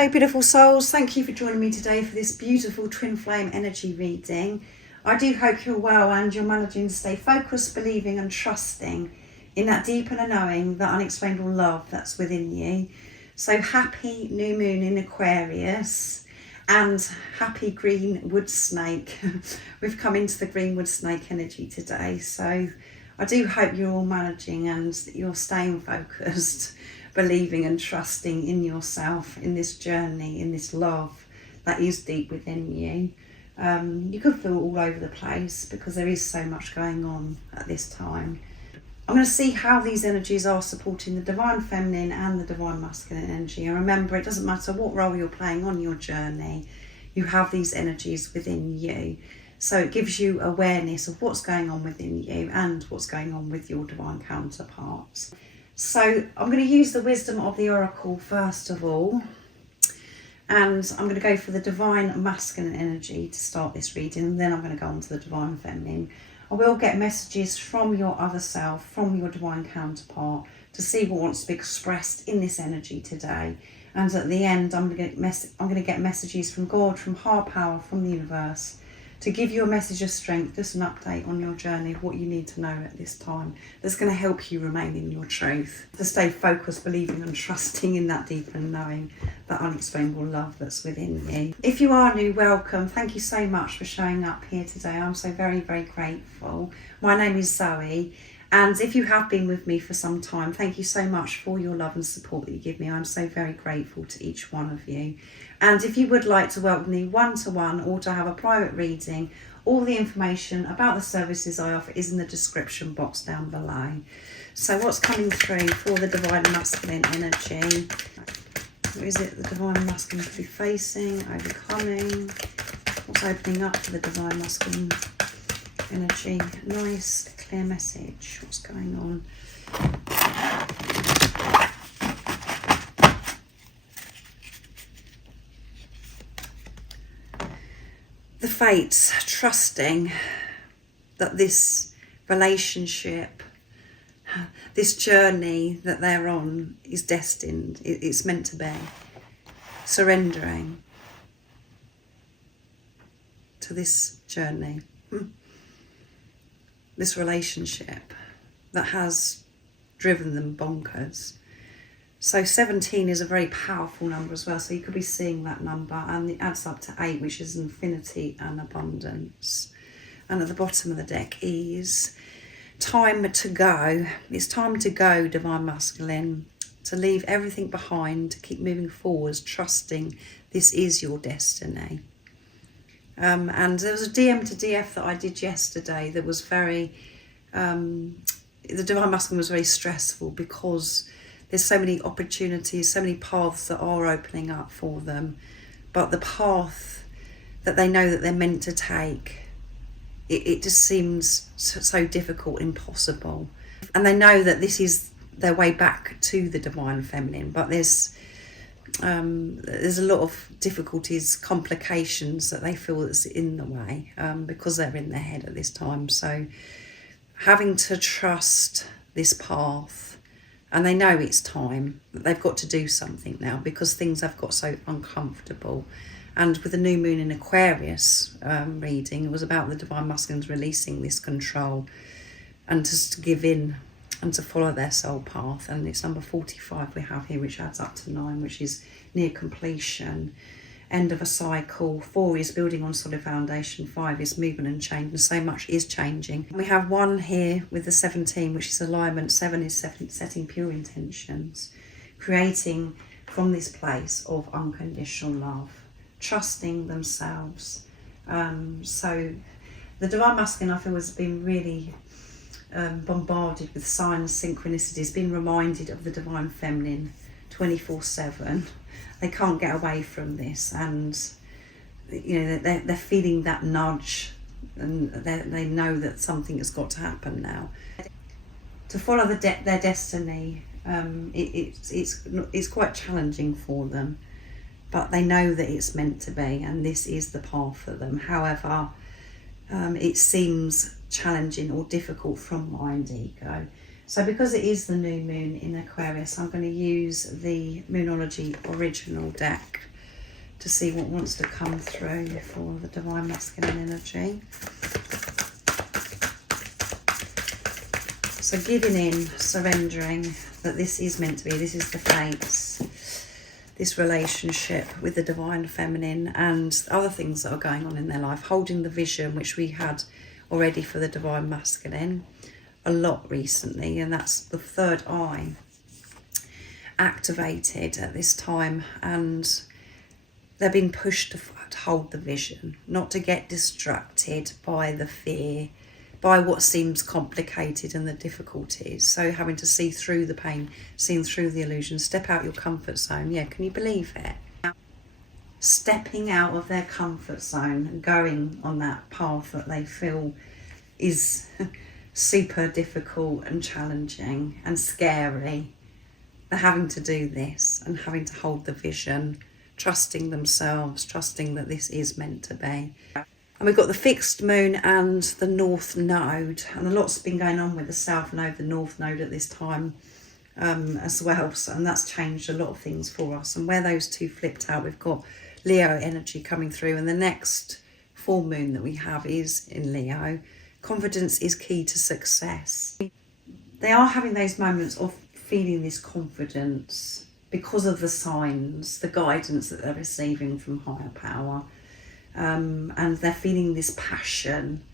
Hello beautiful souls, thank you for joining me today for this beautiful twin flame energy reading. I do hope you're well and you're managing to stay focused, believing and trusting in that deep inner knowing, that unexplainable love that's within you. So happy new moon in Aquarius and happy green wood snake. We've come into the green wood snake energy today, so I do hope you're all managing and you're staying focused, believing and trusting in yourself, in this journey, in this love that is deep within you. You could feel all over the place because there is so much going on at this time. I'm going to see how these energies are supporting the divine feminine and the divine masculine energy. And remember, it doesn't matter what role you're playing on your journey, you have these energies within you. So it gives you awareness of what's going on within you and what's going on with your divine counterparts. So I'm going to use the wisdom of the oracle first of all, and I'm going to go for the divine masculine energy to start this reading, and then I'm going to go on to the divine feminine. I will get messages from your other self, from your divine counterpart, to see what wants to be expressed in this energy today. And at the end, I'm going to get messages from God, from higher power, from the universe, to give you a message of strength, just an update on your journey, what you need to know at this time, that's going to help you remain in your truth, to stay focused, believing and trusting in that deeper knowing, that unexplainable love that's within you. If you are new, welcome. Thank you so much for showing up here today. I'm so very, very grateful. My name is Zoe, and if you have been with me for some time, thank you so much for your love and support that you give me. I'm so very grateful to each one of you. And if you would like to work with me one-to-one or to have a private reading, all the information about the services I offer is in the description box down below. So what's coming through for the divine masculine energy? What is it the divine masculine could be facing, overcoming? What's opening up for the divine masculine energy? Nice, clear message. What's going on? The fates, trusting that this relationship, this journey that they're on is destined, it's meant to be. Surrendering to this journey, this relationship that has driven them bonkers. So 17 is a very powerful number as well. So you could be seeing that number, and it adds up to 8, which is infinity and abundance. And at the bottom of the deck is time to go. It's time to go, divine masculine, to leave everything behind, to keep moving forwards, trusting this is your destiny. And there was a DM to DF that I did yesterday that was very, the divine masculine was very stressful because there's so many opportunities, so many paths that are opening up for them. But the path that they know that they're meant to take, it just seems so difficult, impossible. And they know that this is their way back to the divine feminine, but there's a lot of difficulties, complications that they feel that's in the way because they're in their head at this time. So having to trust this path, and they know it's time, that they've got to do something now because things have got so uncomfortable. And with the new moon in Aquarius reading, it was about the divine masculines releasing this control and just to give in and to follow their soul path. And it's number 45 we have here, which adds up to 9, which is near completion, end of a cycle. 4 is building on solid foundation. 5 is movement and change, and so much is changing. We have 1 here with the 17, which is alignment. 7 is setting pure intentions, creating from this place of unconditional love, trusting themselves. So the divine masculine, I feel, has been really bombarded with signs, synchronicities, been reminded of the divine feminine 24/7. They can't get away from this, and you know they're feeling that nudge, and they know that something has got to happen now to follow their destiny. It's quite challenging for them, but they know that it's meant to be, and this is the path for them. However, it seems challenging or difficult from mind ego. So because it is the new moon in Aquarius, I'm going to use the Moonology original deck to see what wants to come through for the Divine Masculine energy. So giving in, surrendering that this is meant to be, this is the fates, this relationship with the Divine Feminine and other things that are going on in their life, holding the vision, which we had already for the Divine Masculine a lot recently, and that's the third eye activated at this time, and they're being pushed to hold the vision, not to get distracted by the fear, by what seems complicated and the difficulties. So having to see through the pain, seeing through the illusion, step out your comfort zone. Yeah, can you believe it? Stepping out of their comfort zone and going on that path that they feel is super difficult and challenging and scary. They're having to do this and having to hold the vision, trusting themselves, trusting that this is meant to be. And we've got the fixed moon and the north node, and a lot's been going on with the south node, the north node at this time as well. So, and that's changed a lot of things for us. And where those two flipped out, we've got Leo energy coming through, and the next full moon that we have is in Leo. Confidence is key to success. They are having those moments of feeling this confidence because of the signs, the guidance that they're receiving from higher power. And they're feeling this passion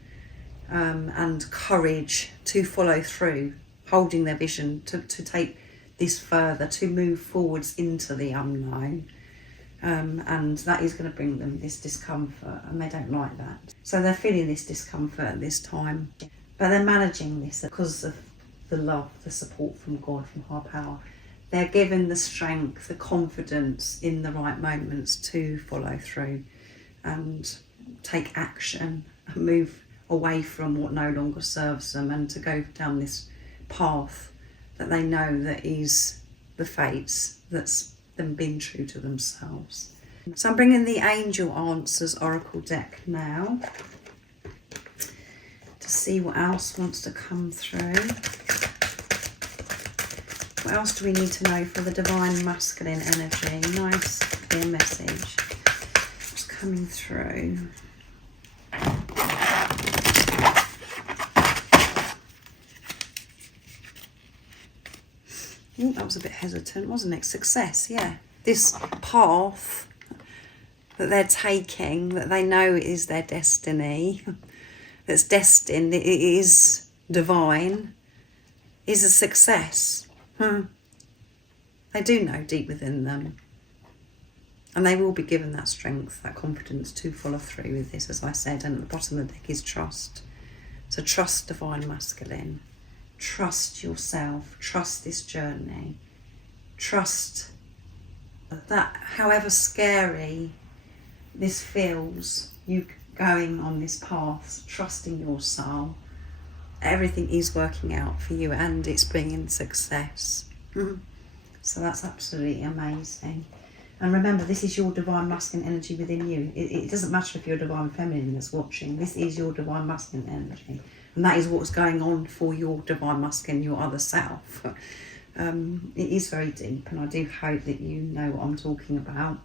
and courage to follow through, holding their vision, to take this further, to move forwards into the unknown. And that is going to bring them this discomfort, and they don't like that. So they're feeling this discomfort at this time, but they're managing this because of the love, the support from God, from higher power. They're given the strength, the confidence in the right moments to follow through and take action and move away from what no longer serves them, and to go down this path that they know that is the fates, that's them being true to themselves. So I'm bringing the Angel Answers Oracle deck now to see what else wants to come through. What else do we need to know for the Divine Masculine energy? Nice clear message coming through. Ooh, that was a bit hesitant, wasn't it? Success, yeah. This path that they're taking, that they know is their destiny, that's destined, it is divine, is a success. They do know deep within them. And they will be given that strength, that confidence to follow through with this, as I said. And at the bottom of the deck is trust. So trust Divine Masculine. Trust yourself. Trust this journey. Trust that however scary this feels, you going on this path, trusting your soul, everything is working out for you and it's bringing success. So that's absolutely amazing. And remember, this is your Divine Masculine energy within you. It doesn't matter if you're Divine Feminine that's watching. This is your Divine Masculine energy. And that is what's going on for your Divine Masculine, your other self. It is very deep, and I do hope that you know what I'm talking about.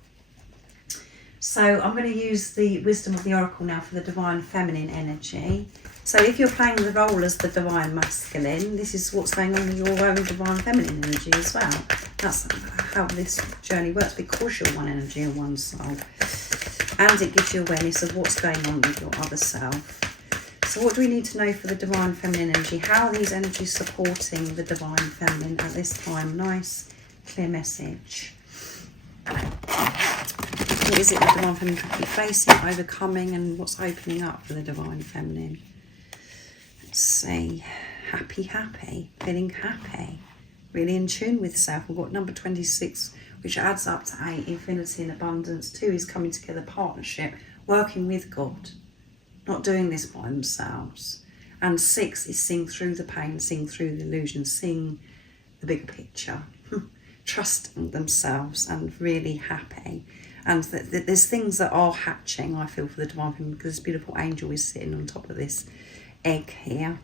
So I'm going to use the wisdom of the Oracle now for the Divine Feminine energy. So if you're playing the role as the Divine Masculine, this is what's going on with your own Divine Feminine energy as well. That's how this journey works, because you're one energy and one soul. And it gives you awareness of what's going on with your other self. So what do we need to know for the Divine Feminine energy? How are these energies supporting the Divine Feminine at this time? Nice, clear message. What is it the Divine Feminine could be facing, overcoming, and what's opening up for the Divine Feminine? Let's see. Happy, feeling happy. Really in tune with self. We've got number 26, which adds up to 8, infinity and abundance. 2 is coming together, partnership, working with God, not doing this by themselves. And 6 is seeing through the pain, seeing through the illusion, seeing the big picture, trusting themselves and really happy. And there's things that are hatching, I feel, for the Divine Feminine, because this beautiful angel is sitting on top of this egg here.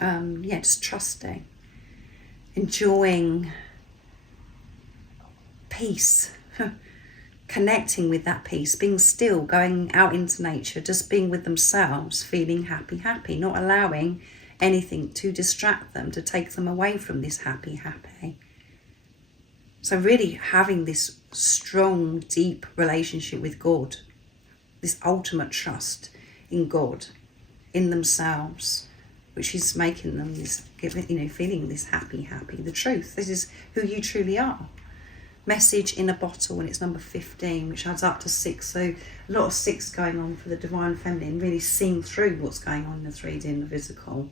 Yeah, just trusting. Enjoying peace, connecting with that peace, being still, going out into nature, just being with themselves, feeling happy, not allowing anything to distract them, to take them away from this happy. So really having this strong, deep relationship with God, this ultimate trust in God, in themselves, which is making them this, feeling this happy, the truth. This is who you truly are. Message in a bottle, and it's number 15, which adds up to 6. So a lot of 6 going on for the Divine Feminine, really seeing through what's going on in the 3D and the physical,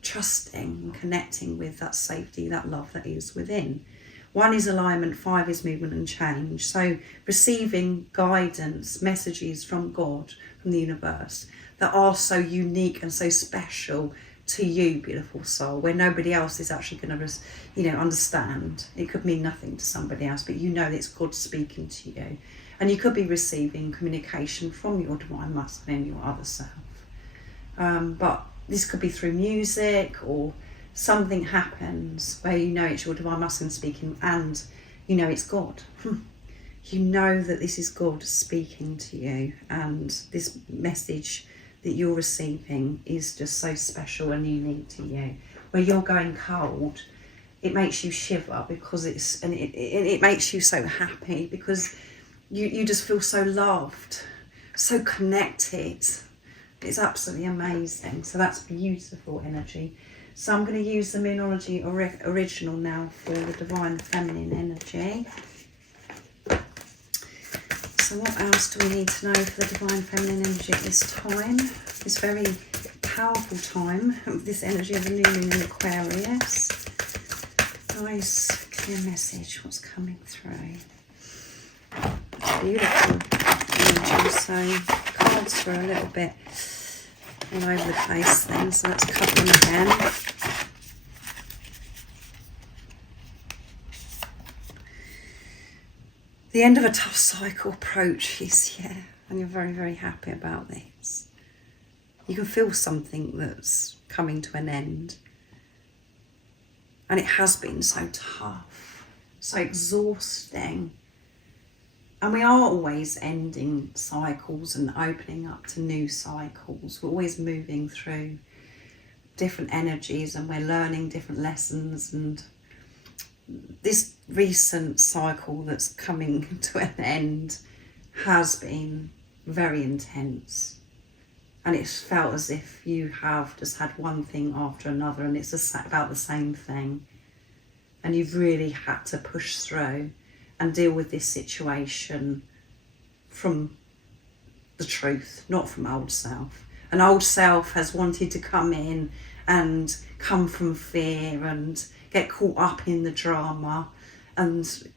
trusting and connecting with that safety, that love that is within. 1 is alignment, 5 is movement and change. So receiving guidance, messages from God, from the universe, that are so unique and so special to you, beautiful soul, where nobody else is actually going to, understand. It could mean nothing to somebody else, but you know that it's God speaking to you. And you could be receiving communication from your divine masculine, your other self. But this could be through music, or something happens where it's your divine masculine speaking and it's God. You know that this is God speaking to you, and this message that you're receiving is just so special and unique to you. Where you're going cold, it makes you shiver because it makes you so happy because you just feel so loved, so connected. It's absolutely amazing. So that's beautiful energy. So I'm going to use the Moonology Original now for the Divine Feminine energy. So what else do we need to know for the Divine Feminine energy at this time? This very powerful time, this energy of the new moon in Aquarius. Nice, clear message, what's coming through. Beautiful energy. So cards were a little bit all over the place then, so let's cut them again. The end of a tough cycle approaches, and you're very, very happy about this. You can feel something that's coming to an end. And it has been so tough, so exhausting. And we are always ending cycles and opening up to new cycles. We're always moving through different energies, and we're learning different lessons. And this recent cycle that's coming to an end has been very intense. And it's felt as if you have just had one thing after another, and it's just about the same thing. And you've really had to push through and deal with this situation from the truth, not from old self. An old self has wanted to come in and come from fear and get caught up in the drama and,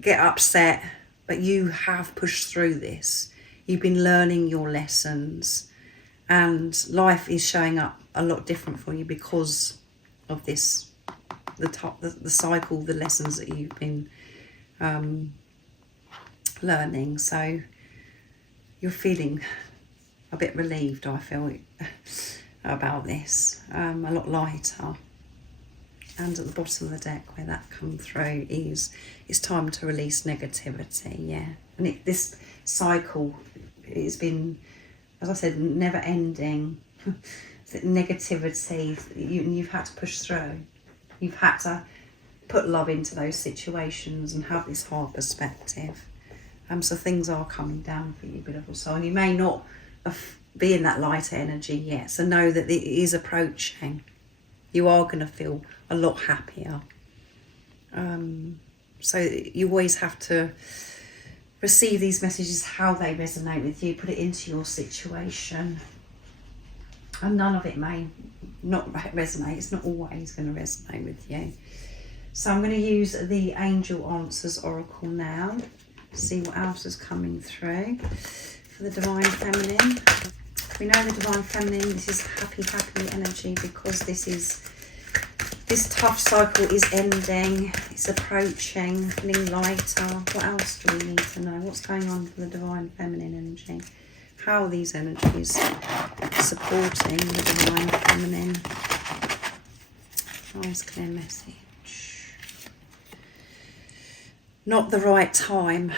get upset. But you have pushed through this. You've been learning your lessons, and life is showing up a lot different for you because of this, the cycle, the lessons that you've been learning. So you're feeling a bit relieved, I feel, about this, a lot lighter. And at the bottom of the deck where that come through is it's time to release negativity, And this cycle has been, as I said, never ending. Negativity, you've had to push through. You've had to put love into those situations and have this hard perspective. So things are coming down for you, beautiful soul. And you may not be in that lighter energy yet. So know that it is approaching. You are going to feel a lot happier. So you always have to receive these messages how they resonate with you, put it into your situation. And none of it may not resonate. It's not always going to resonate with you. So I'm going to use the Angel Answers Oracle now. See what else is coming through for the Divine Feminine. We know the Divine Feminine, this is happy energy, because this tough cycle is ending, it's approaching, feeling lighter. What else do we need to know? What's going on for the Divine Feminine energy? How are these energies supporting the Divine Feminine? Nice clear message. not the right time.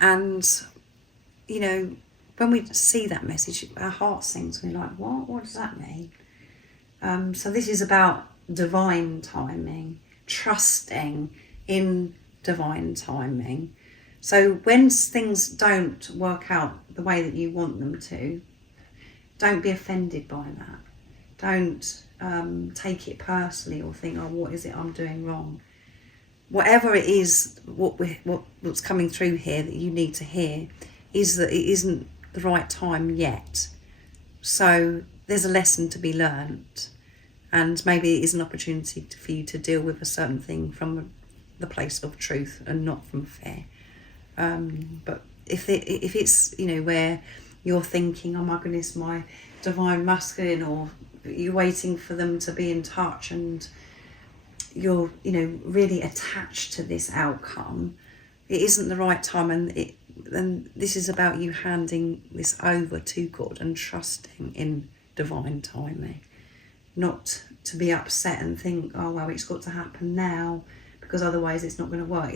And, you know, when we see that message, our heart sinks and we're like, what does that mean? So this is about divine timing, trusting in divine timing. So when things don't work out the way that you want them to, don't be offended by that. Don't take it personally or think, oh, what is it I'm doing wrong? Whatever it is, what's coming through here that you need to hear is that it isn't the right time yet. So there's a lesson to be learnt, and maybe it is an opportunity for you to deal with a certain thing from the place of truth and not from fear. But if it's, you know, where you're thinking, oh my goodness, my divine masculine, or you're waiting for them to be in touch and you're, you know, really attached to this outcome, it isn't the right time, and then this is about you handing this over to God and trusting in divine timing, not to be upset and think, oh well, it's got to happen now because otherwise it's not going to work.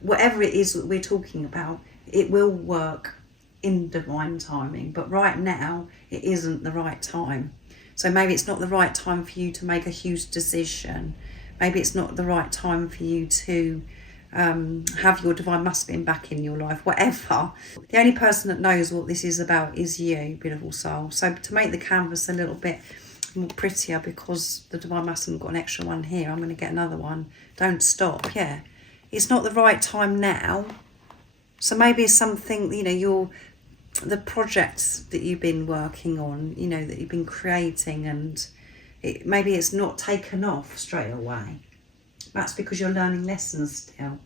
Whatever it is that we're talking about, it will work in divine timing, but right now it isn't the right time. So maybe it's not the right time for you to make a huge decision. Maybe it's not the right time for you to have your divine masculine back in your life, whatever. The only person that knows what this is about is you, beautiful soul. So to make the canvas a little bit more prettier, because the divine masculine got an extra one here, I'm going to get another one. Don't stop. Yeah, it's not the right time now. So maybe it's something, you know, the projects that you've been working on, you know, that you've been creating, and maybe it's not taken off straight away. That's because you're learning lessons still.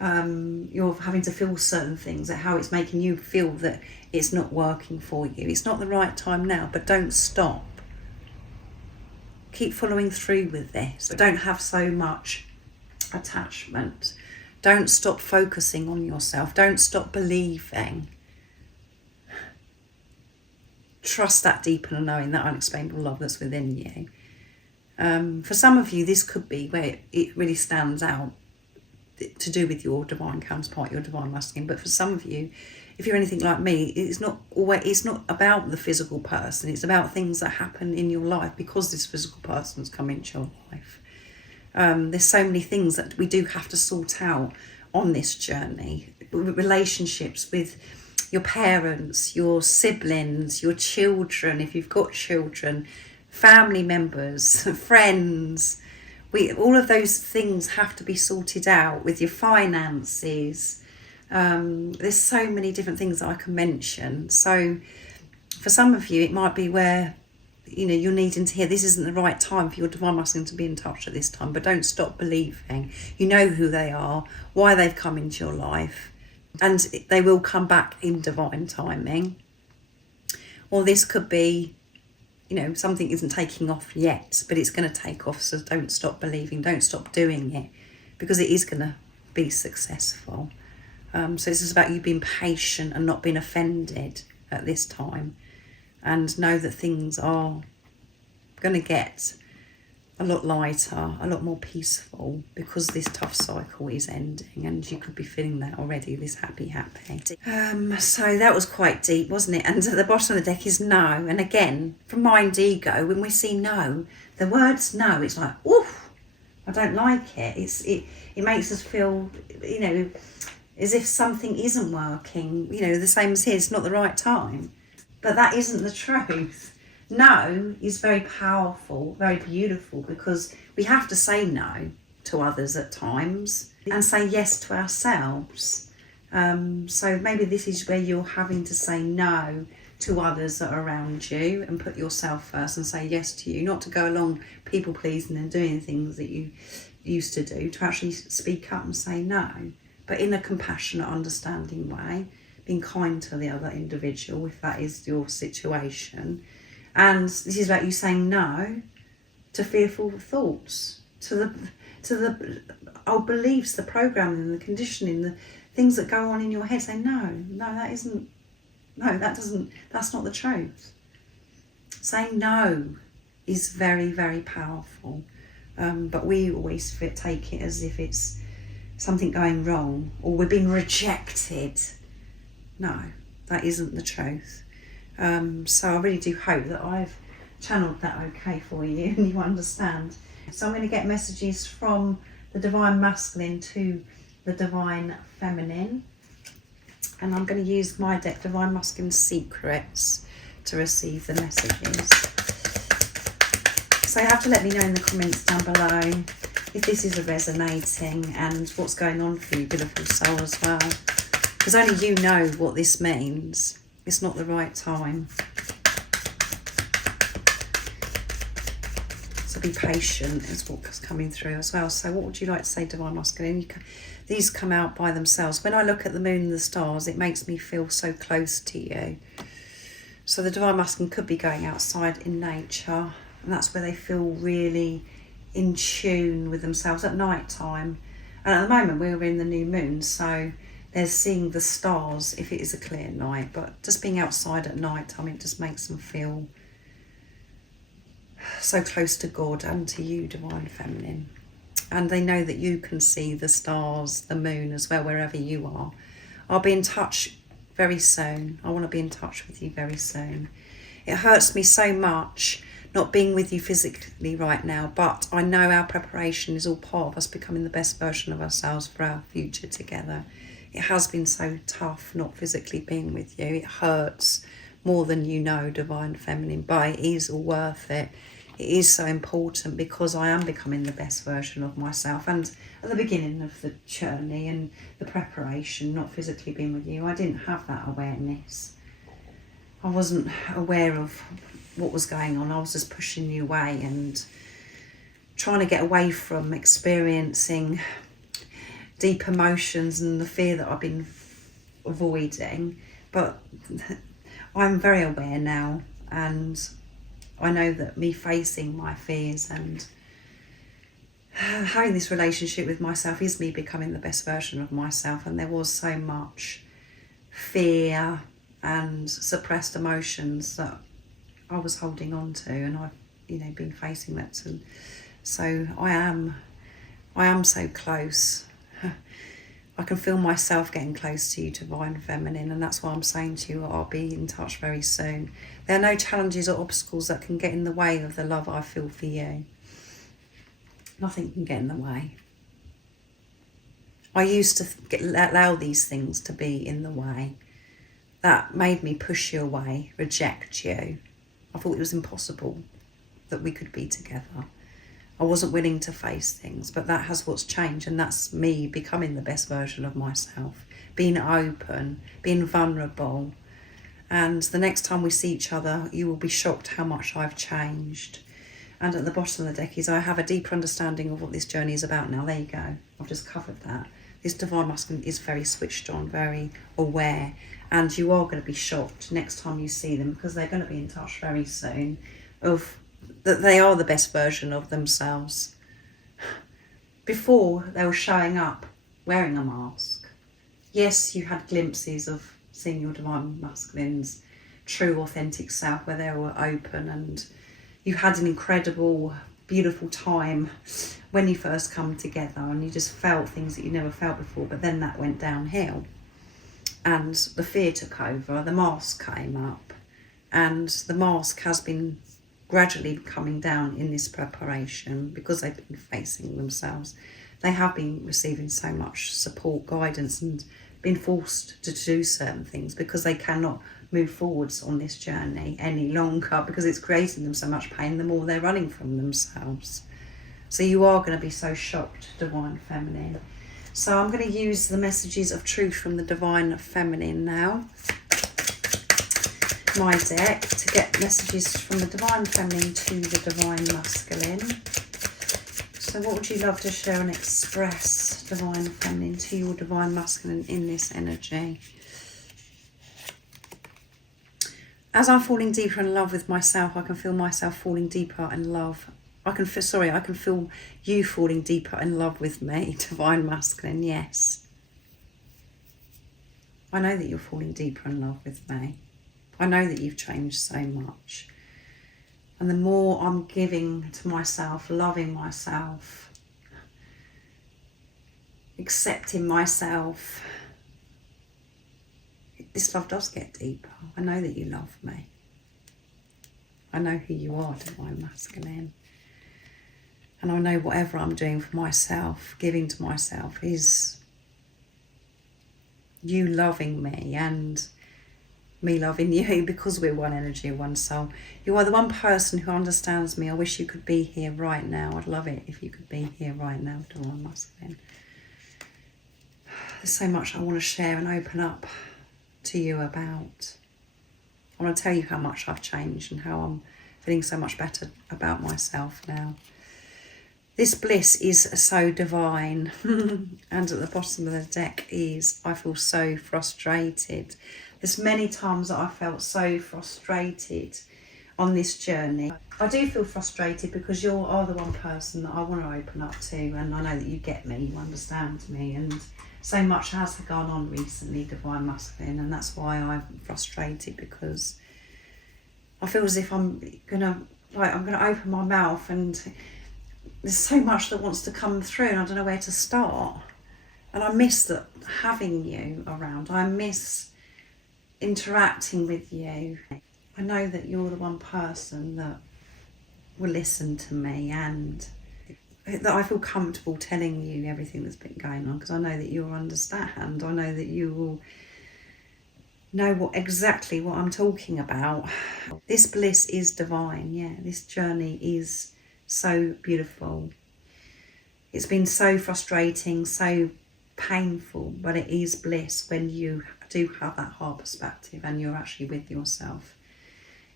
You're having to feel certain things, at how it's making you feel that it's not working for you. It's not the right time now, but don't stop. Keep following through with this. Don't have so much attachment. Don't stop focusing on yourself. Don't stop believing. Trust that deep inner knowing, that unexplainable love that's within you. For some of you, this could be where it really stands out, to do with your divine counterpart, your divine masculine. But for some of you, if you're anything like me, it's not about the physical person. It's about things that happen in your life because this physical person's come into your life. There's so many things that we do have to sort out on this journey. Relationships with your parents, your siblings, your children, if you've got children, family members, friends. All of those things have to be sorted out, with your finances. There's so many different things that I can mention. So for some of you, it might be where, you know, you're needing to hear this isn't the right time for your divine masculine to be in touch at this time, but don't stop believing. You know who they are, why they've come into your life, and they will come back in divine timing. Or this could be, you know, something isn't taking off yet, but it's going to take off. So don't stop believing, don't stop doing it, because it is going to be successful. So this is about you being patient and not being offended at this time, and know that things are going to get a lot lighter, a lot more peaceful, because this tough cycle is ending, and you could be feeling that already, this happy. So that was quite deep, wasn't it? And at the bottom of the deck is no. And again, from mind ego, when we see no, the words no, it's like, oof, I don't like it. It makes us feel, you know, as if something isn't working, you know, the same as here, it's not the right time. But that isn't the truth. No is very powerful, very beautiful, because we have to say no to others at times and say yes to ourselves. So maybe this is where you're having to say no to others that are around you and put yourself first and say yes to you, not to go along people pleasing and doing things that you used to do, to actually speak up and say no, but in a compassionate, understanding way, being kind to the other individual if that is your situation. And this is about you saying no to fearful thoughts, to the old beliefs, the programming, the conditioning, the things that go on in your head. Say no, that's not the truth. Saying no is very, very powerful. But we always take it as if it's something going wrong, or we're being rejected. No, that isn't the truth. So I really do hope that I've channeled that okay for you and you understand. So I'm going to get messages from the Divine Masculine to the Divine Feminine, and I'm going to use my deck, Divine Masculine Secrets, to receive the messages. So you have to let me know in the comments down below if this is resonating and what's going on for you, beautiful soul, as well. Because only you know what this means. It's not the right time. So be patient is what's coming through as well. So what would you like to say, Divine Masculine? These come out by themselves. When I look at the moon and the stars, it makes me feel so close to you. So the Divine Masculine could be going outside in nature, and that's where they feel really in tune with themselves at night time. And at the moment we're in the new moon, so they're seeing the stars if it is a clear night, but just being outside at night time, it just makes them feel so close to God and to you, Divine Feminine. And they know that you can see the stars, the moon as well, wherever you are. I'll be in touch very soon. I want to be in touch with you very soon. It hurts me so much not being with you physically right now, but I know our preparation is all part of us becoming the best version of ourselves for our future together. It has been so tough not physically being with you. It hurts more than you know, Divine Feminine, but it is all worth it. It is so important because I am becoming the best version of myself. And at the beginning of the journey and the preparation, not physically being with you, I didn't have that awareness. I wasn't aware of what was going on. I was just pushing you away and trying to get away from experiencing deep emotions and the fear that I've been avoiding. But I'm very aware now, and I know that me facing my fears and having this relationship with myself is me becoming the best version of myself. And there was so much fear and suppressed emotions that I was holding on to, and I've been facing that too. So I am so close. I can feel myself getting close to you, Divine Feminine, and that's why I'm saying to you I'll be in touch very soon. There are no challenges or obstacles that can get in the way of the love I feel for you. Nothing can get in the way. I used to allow these things to be in the way. That made me push you away, reject you. I thought it was impossible that we could be together. I wasn't willing to face things, but that has what's changed, and that's me becoming the best version of myself, being open, being vulnerable. And the next time we see each other, you will be shocked how much I've changed. And at the bottom of the deck is I have a deeper understanding of what this journey is about now. There you go. I've just covered that. This Divine Masculine is very switched on, very aware, and you are going to be shocked next time you see them, because they're going to be in touch very soon of that they are the best version of themselves. Before, they were showing up wearing a mask. Yes, you had glimpses of seeing your Divine Masculine's true, authentic self, where they were open, and you had an incredible, beautiful time when you first come together, and you just felt things that you never felt before. But then that went downhill, and the fear took over. The mask came up, and the mask has been gradually coming down in this preparation because they've been facing themselves. They have been receiving so much support, guidance, and been forced to do certain things because they cannot move forwards on this journey any longer, because it's creating them so much pain the more they're running from themselves. So you are going to be so shocked, Divine Feminine. So I'm going to use the messages of truth from the Divine Feminine now, my deck, to get messages from the Divine Feminine to the Divine Masculine. So what would you love to share and express, Divine Feminine, to your Divine Masculine in this energy? As I'm falling deeper in love with myself, I can feel myself falling deeper in love. I can feel you falling deeper in love with me, Divine Masculine, yes. I know that you're falling deeper in love with me. I know that you've changed so much. And the more I'm giving to myself, loving myself, accepting myself. This love does get deeper. I know that you love me. I know who you are, Divine Masculine. And I know whatever I'm doing for myself, giving to myself, is you loving me and me loving you, because we're one energy, one soul. You are the one person who understands me. I wish you could be here right now. I'd love it if you could be here right now, Divine Masculine. There's so much I want to share and open up to you about. I want to tell you how much I've changed and how I'm feeling so much better about myself now. This bliss is so divine. And at the bottom of the deck is, I feel so frustrated. There's many times that I felt so frustrated on this journey. I do feel frustrated because you are the one person that I want to open up to, and I know that you get me, you understand me, and so much has gone on recently, Divine Masculine, and that's why I'm frustrated, because I feel as if I'm gonna open my mouth and there's so much that wants to come through and I don't know where to start. And I miss that, having you around. I miss interacting with you. I know that you're the one person that will listen to me, and that I feel comfortable telling you everything that's been going on, because I know that you'll understand. I know that you will know exactly what I'm talking about. This bliss is divine. Yeah, this journey is so beautiful. It's been so frustrating, so painful, but it is bliss when you do have that heart perspective and you're actually with yourself,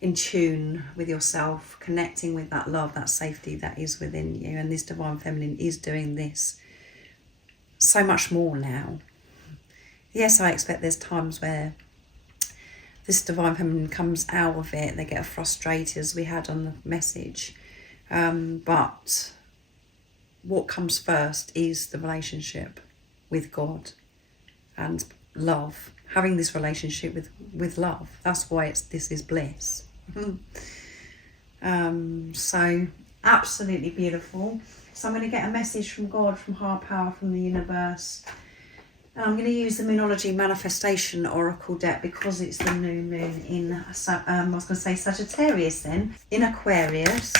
in tune with yourself, connecting with that love, that safety that is within you. And this Divine Feminine is doing this so much more now. Yes, I expect there's times where this Divine Feminine comes out of it, they get frustrated, as we had on the message. But what comes first is the relationship with God and love. Having this relationship with love. That's why this is bliss. So absolutely beautiful. So I'm going to get a message from God, from higher power, from the universe. And I'm going to use the Moonology Manifestation Oracle deck because it's the new moon in, I was going to say Sagittarius then, in Aquarius.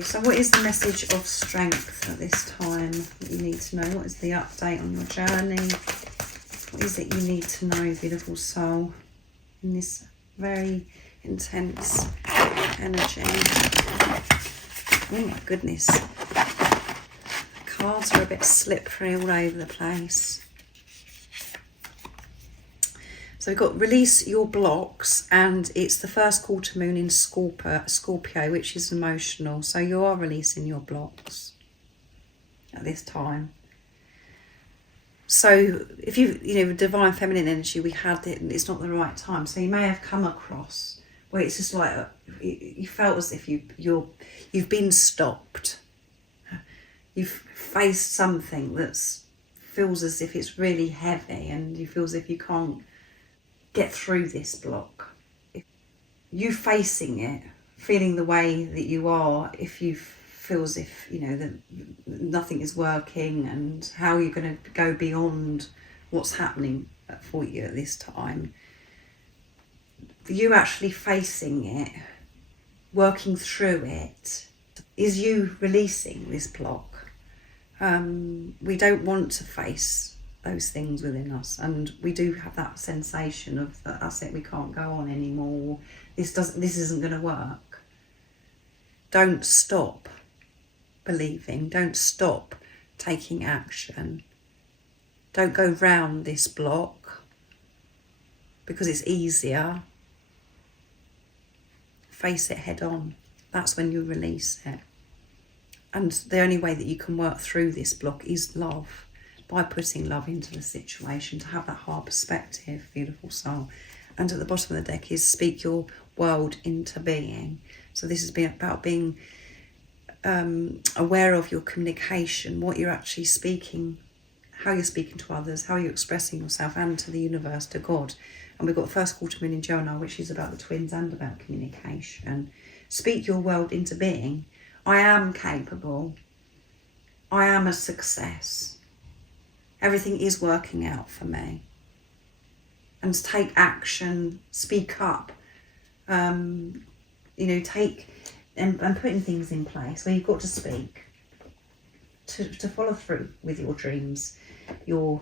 So what is the message of strength at this time that you need to know? What is the update on your journey? What is it you need to know, beautiful soul, in this very intense energy? Oh my goodness. The cards are a bit slippery all over the place. So we've got release your blocks, and it's the first quarter moon in Scorpio, which is emotional. So you are releasing your blocks at this time. So if Divine Feminine energy, we had it, and it's not the right time. So you may have come across where it's just like you felt as if you've been stopped. You've faced something that feels as if it's really heavy, and you feel as if you can't get through this block. You facing it, feeling the way that you are, if you feel as if that nothing is working, and how you're going to go beyond what's happening for you at this time. You actually facing it, working through it, is you releasing this block. We don't want to face those things within us, and we do have that sensation of that's it, we can't go on anymore, this isn't going to work. Don't stop believing, don't stop taking action, don't go round this block because it's easier. Face it head on. That's when you release it. And the only way that you can work through this block is love, by putting love into the situation, to have that heart perspective, beautiful soul. And at the bottom of the deck is speak your world into being. So this has been about being aware of your communication, what you're actually speaking, how you're speaking to others, how you're expressing yourself, and to the universe, to God. And we've got the first quarter moon in Gemini, which is about the twins and about communication. Speak your world into being. I am capable. I am a success. everything is working out for me. And to take action, speak up, you know, take and putting things in place where you've got to speak, to follow through with your dreams, your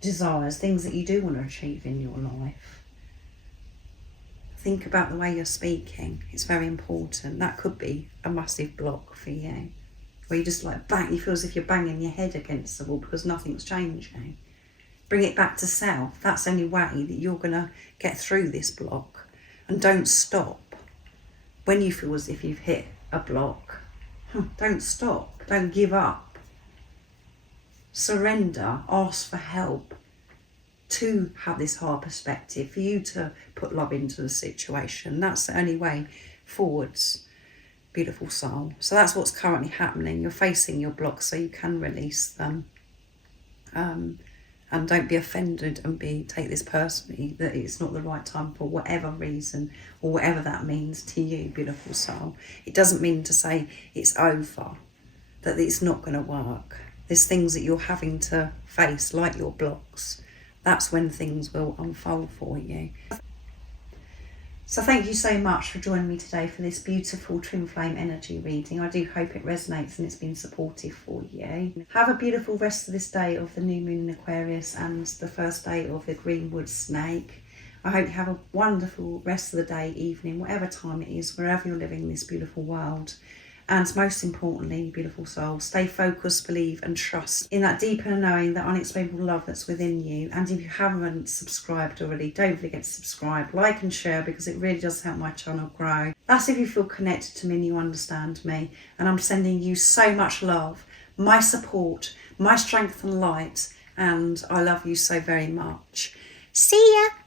desires, things that you do want to achieve in your life. Think about the way you're speaking. It's very important. That could be a massive block for you, where you just like bang, you feel as if you're banging your head against the wall because nothing's changing. Bring it back to self. That's the only way that you're going to get through this block. And don't stop. When you feel as if you've hit a block, don't stop. Don't give up. Surrender. Ask for help to have this hard perspective, for you to put love into the situation. That's the only way forwards, beautiful soul. So that's what's currently happening. You're facing your blocks so you can release them. And don't be offended and take this personally, that it's not the right time for whatever reason or whatever that means to you, beautiful soul. It doesn't mean to say it's over, that it's not going to work. There's things that you're having to face, like your blocks. That's when things will unfold for you. So thank you so much for joining me today for this beautiful twin flame energy reading. I do hope it resonates and it's been supportive for you. Have a beautiful rest of this day of the new moon in Aquarius and the first day of the Greenwood snake. I hope you have a wonderful rest of the day, evening, whatever time it is, wherever you're living in this beautiful world. And most importantly, beautiful soul, stay focused, believe and trust in that deeper knowing, that unexplainable love that's within you. And if you haven't subscribed already, don't forget to subscribe, like and share, because it really does help my channel grow. That's if you feel connected to me and you understand me. And I'm sending you so much love, my support, my strength and light. And I love you so very much. See ya!